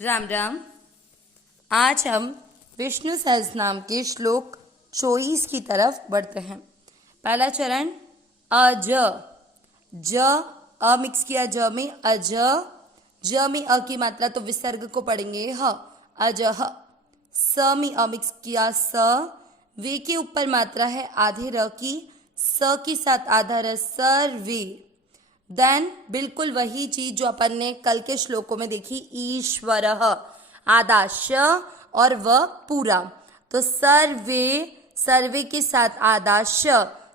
राम राम। आज हम विष्णु सहस्रनाम के श्लोक 24 की तरफ बढ़ते हैं। पहला चरण अज, ज अ मिक्स किया ज में अज, ज में अ की मात्रा तो विसर्ग को पढ़ेंगे ह, अजह। स में अ मिक्स किया स, वे के ऊपर मात्रा है आधे र की, स के साथ आधा र, सर्वे। देन बिल्कुल वही चीज जो अपन ने कल के श्लोकों में देखी, ईश्वरः आधा श और व पूरा, तो सर्वे, सर्वे के साथ आधा श,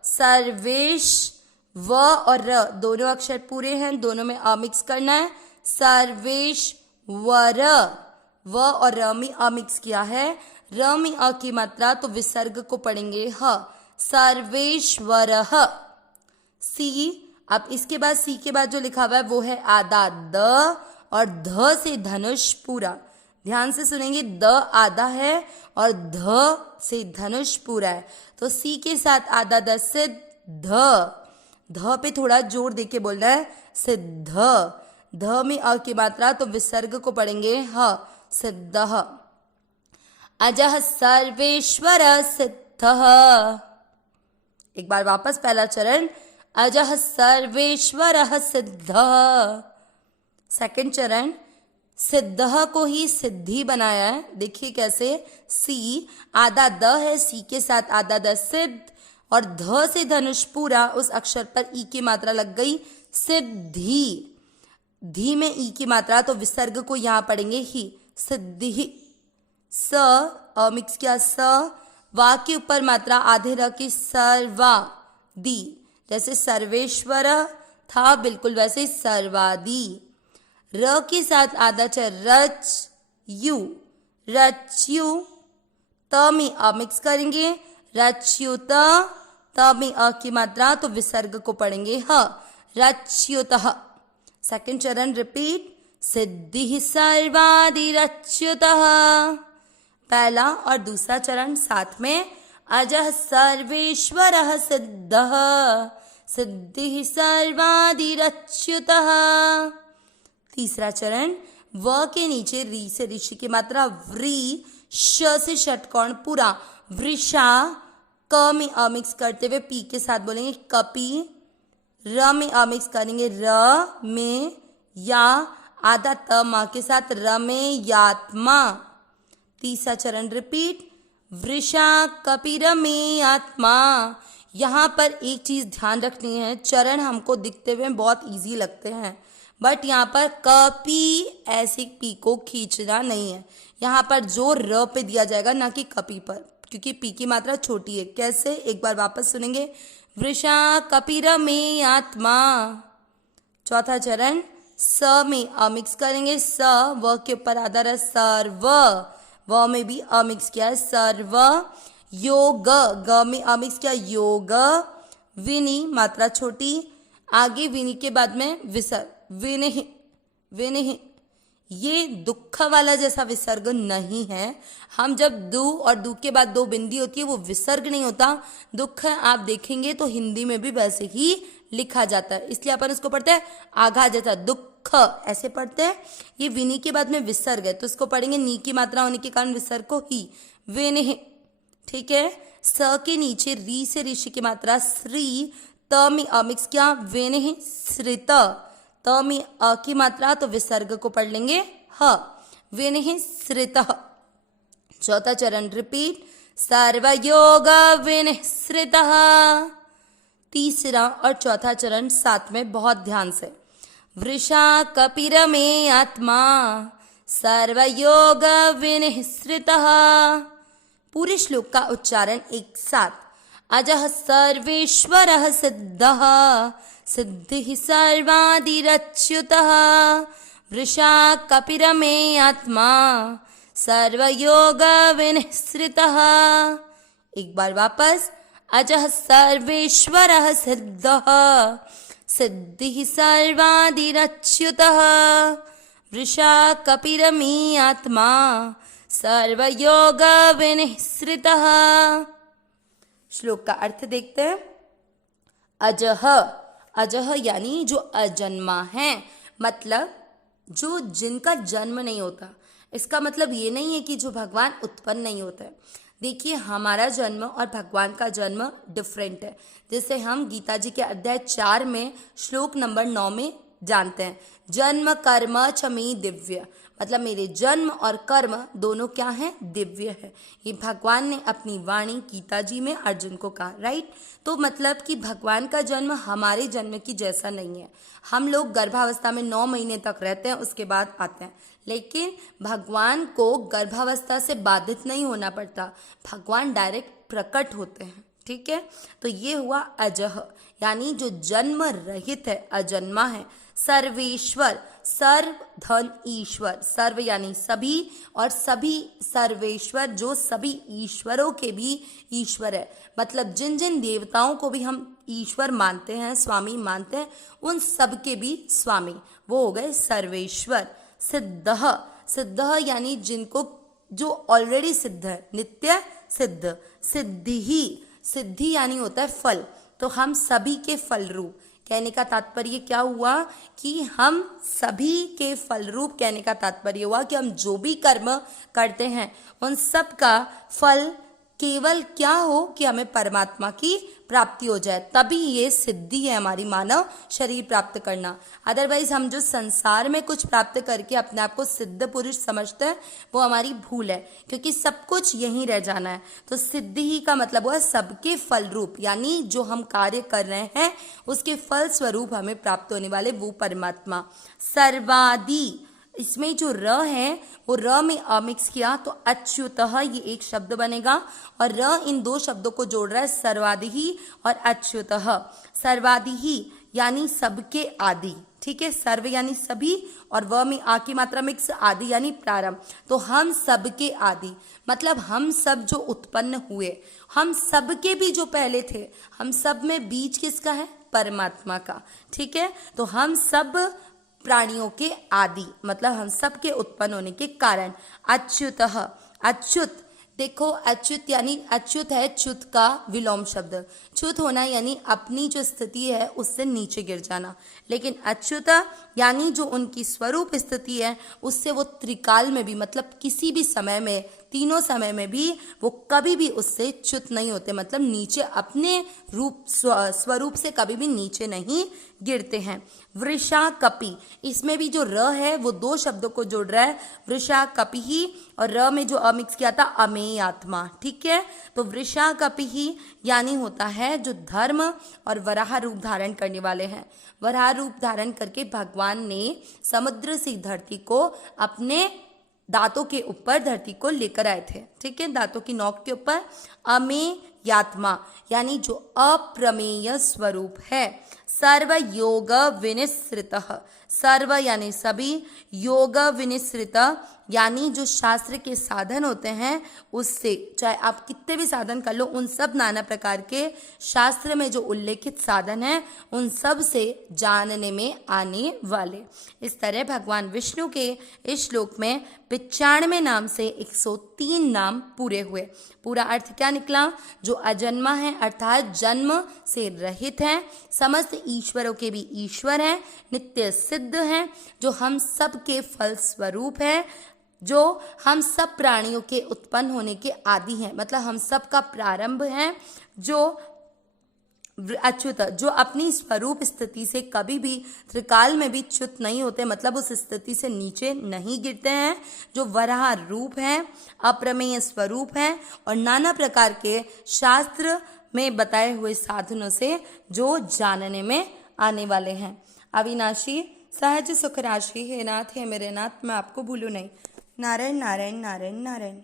सर्वेश। व और र दोनों अक्षर पूरे हैं, दोनों में अ मिक्स करना है, सर्वेश वर। व और र में अ मिक्स किया है, र में अ की मात्रा तो विसर्ग को पढ़ेंगे ह, सर्वेश्वरः। सी, अब इसके बाद सी के बाद जो लिखा हुआ है वो है आधा द और ध से धनुष पूरा। ध्यान से सुनेंगे, द आधा है और ध से धनुष पूरा है, तो सी के साथ आधा द से ध, ध पे थोड़ा जोर देके बोलना है, सिद्ध। ध में अ की मात्रा तो विसर्ग को पढ़ेंगे ह, सिद्धः। अजः सर्वेश्वर सिद्धः। एक बार वापस पहला चरण, अजः सर्वेश्वरः सिद्धः। सेकंड चरण, सिद्धः को ही सिद्धि बनाया है, देखिए कैसे, सी आधा द है, सी के साथ आधा द सिद्ध, और ध से धनुष पूरा, उस अक्षर पर ई की मात्रा लग गई, सिद्धि। धी में ई की मात्रा तो विसर्ग को यहां पढ़ेंगे ही, सिद्धि। स अ मिक्स किया स, वा के ऊपर मात्रा आधे र की, सर्वा दी। जैसे सर्वेश्वर था बिल्कुल वैसे सर्वादि। र के साथ आधा च, रच यू, रच्यु। त में अ मिक्स करेंगे, रच्युत। त में अ की मात्रा तो विसर्ग को पढ़ेंगे ह, रच्युतः। सेकंड चरण रिपीट, सिद्धि सर्वादिरच्युतः। पहला और दूसरा चरण साथ में, अजः सर्वेश्वरः सिद्धः, सिद्धि सर्वादिरच्युतः। तीसरा चरण, व के नीचे री से ऋषि की मात्रा व्री, श से षटकोण पूरा, वृषा। क में अ मिक्स करते हुए पी के साथ बोलेंगे कपि। र में अ मिक्स करेंगे, र में या आधा त माँ के साथ, र में यात्मा। तीसरा चरण रिपीट, वृषा कपिर में आत्मा। यहाँ पर एक चीज ध्यान रखनी है, चरण हमको दिखते हुए बहुत इजी लगते हैं, बट यहाँ पर कपि ऐसे पी को खींचना नहीं है, यहाँ पर जोर र पे दिया जाएगा ना कि कपि पर, क्योंकि पी की मात्रा छोटी है। कैसे, एक बार वापस सुनेंगे, वृषा कपिर में आत्मा। चौथा चरण, स में अ मिक्स करेंगे, स व के ऊपर आधा र, सर्व। व में भी अ मिक्स किया है, सर्व। योग, ग में अ मिक्स किया, योग। विनी मात्रा छोटी, आगे विनी के बाद में विसर्ग, विनिह, विनिह। ये दुख वाला जैसा विसर्ग नहीं है। हम जब दु और दु के बाद दो बिंदी होती है वो विसर्ग नहीं होता, दुख है। आप देखेंगे तो हिंदी में भी वैसे ही लिखा जाता है, इसलिए अपन इसको पढ़ते हैं आघा जैसा, दुख ऐसे पढ़ते हैं। ये विनी के बाद में विसर्ग है तो इसको पढ़ेंगे नी की मात्रा होने के कारण विसर्ग को ही, विनिह। ठीक है। स के नीचे री से ऋषि की मात्रा श्री, त में अ मिक्स किया, विनिह श्रित। त में अ की मात्रा तो विसर्ग को पढ़ लेंगे ह, विनिह श्रितः। चौथा चरण रिपीट, सर्वयोग विनिह श्रितः। तीसरा और चौथा चरण साथ में बहुत ध्यान से, वृषा कपिर में आत्मा, सर्वयोग विनिह श्रितः। पूरे श्लोक का उच्चारण एक साथ, अजः सर्वेश्वरः सिद्धः, सिद्धि सर्वादिरच्युतः, वृषा कपिर में आत्मा, सर्वयोग विनिश्रितः। एक बार वापस, अजः सर्वेश्वरः सिद्धः, सिद्धि सर्वादिरच्युतः, वृषा कपिर में आत्मा, सर्वयोग विनिश्रितः। श्लोक का अर्थ देखते हैं। अजह, अजह यानी जो अजन्मा है, मतलब जो जिनका जन्म नहीं होता, इसका मतलब ये नहीं है कि जो भगवान उत्पन्न नहीं होते हैं। देखिए, हमारा जन्म और भगवान का जन्म डिफरेंट है, जैसे हम गीता जी के अध्याय 4 में श्लोक नंबर 9 में जानते हैं, जन्म कर्म च मे दिव्य, मतलब मेरे जन्म और कर्म दोनों क्या हैं, दिव्य है। ये भगवान ने अपनी वाणी गीता जी में अर्जुन को कहा, राइट। तो मतलब कि भगवान का जन्म हमारे जन्म की जैसा नहीं है। हम लोग गर्भावस्था में 9 महीने तक रहते हैं, उसके बाद आते हैं, लेकिन भगवान को गर्भावस्था से बाधित नहीं होना पड़ता, भगवान डायरेक्ट प्रकट होते हैं, ठीक है। तो ये हुआ अजह, यानी जो जन्म रहित है, अजन्मा है। सर्वेश्वर, सर्व धन ईश्वर, सर्व यानी सभी, और सभी सर्वेश्वर, जो सभी ईश्वरों के भी ईश्वर है, मतलब जिन जिन देवताओं को भी हम ईश्वर मानते हैं, स्वामी मानते हैं, उन सब के भी स्वामी, वो हो गए सर्वेश्वर। सिद्धः, सिद्धः यानी जिनको, जो ऑलरेडी सिद्ध है, नित्य सिद्ध। सिद्धि, सिद्धि यानी होता है फल, तो हम सभी के फल रूप, कहने का तात्पर्य क्या हुआ कि हम सभी के फल रूप, कहने का तात्पर्य हुआ कि हम जो भी कर्म करते हैं उन सब का फल केवल क्या हो कि हमें परमात्मा की प्राप्ति हो जाए, तभी ये सिद्धि है हमारी, मानव शरीर प्राप्त करना। अदरवाइज हम जो संसार में कुछ प्राप्त करके अपने आप को सिद्ध पुरुष समझते हैं, वो हमारी भूल है, क्योंकि सब कुछ यहीं रह जाना है। तो सिद्धि ही का मतलब हुआ सबके फल रूप, यानी जो हम कार्य कर रहे हैं उसके फल स्वरूप हमें प्राप्त होने वाले वो परमात्मा। सर्वादि, इसमें जो र है वो र में अमिक्स किया तो अच्युतः ये एक शब्द बनेगा, और र इन दो शब्दों को जोड़ रहा है, सर्वादिहि और अच्युतः। सर्वादिहि यानी सबके आदि, ठीक है, सर्व यानी सभी, और व में आ की मात्रा मिक्स, आदि यानी प्रारंभ। तो हम सबके आदि, मतलब हम सब जो उत्पन्न हुए, हम सबके भी जो पहले थे, हम सब में बीज किसका है, परमात्मा का, ठीक है। तो हम सब प्राणियों के आदि, मतलब हम सब के उत्पन्न होने के कारण। अच्युतः, अच्युत, देखो अच्युत यानी, अच्युत है च्युत का विलोम शब्द, च्युत होना यानी अपनी जो स्थिति है उससे नीचे गिर जाना, लेकिन अच्युत यानी जो उनकी स्वरूप स्थिति है उससे वो त्रिकाल में भी, मतलब किसी भी समय में, तीनों समय में भी वो कभी भी उससे च्युत नहीं होते, मतलब नीचे अपने रूप स्वरूप से कभी भी नीचे नहीं गिरते हैं। वृषा कपि, इसमें भी जो र है वो दो शब्दों को जोड़ रहा है, वृषा कपि ही, और र में जो अमिक्स किया था अमेय आत्मा, ठीक है। तो वृषा कपि ही यानी होता है जो धर्म और वराह रूप धारण करने वाले हैं। वराह रूप धारण करके भगवान ने समुद्र से धरती को अपने दांतों के ऊपर धरती को लेकर आए थे, ठीक है, दांतों की नोक के ऊपर। अमेयात्मा यानी जो अप्रमेय स्वरूप है। सर्व योग विनिश्रितः, सर्व यानी सभी, योग विनिश्रित यानी जो शास्त्र के साधन होते हैं उससे, चाहे आप कितने भी साधन कर लो, उन सब नाना प्रकार के शास्त्र में जो उल्लेखित साधन हैं उन सब से जानने में आने वाले। इस तरह भगवान विष्णु के इस श्लोक में 95 नाम से 103 नाम पूरे हुए। पूरा अर्थ क्या निकला, जो अजन्मा है अर्थात जन्म से रहित हैं, समस्त ईश्वरों के भी ईश्वर हैं, नित्य सिद्ध हैं, जो हम सब के फल स्वरूप है, जो हम सब प्राणियों के उत्पन्न होने के आदि हैं, मतलब हम सब का प्रारंभ है, जो अच्युत, जो अपनी स्वरूप स्थिति से कभी भी त्रिकाल में भी च्युत नहीं होते, मतलब उस स्थिति से नीचे नहीं गिरते हैं, जो वराह रूप है, अप्रमेय स्वरूप है, और नाना प्रकार के शास्त्र में बताए हुए साधनों से जो जानने में आने वाले हैं। अविनाशी सहज सुख राशि, हे नाथ हे मेरे नाथ, मैं आपको भूलूं नहीं। नारायण नारायण नारायण नारायण।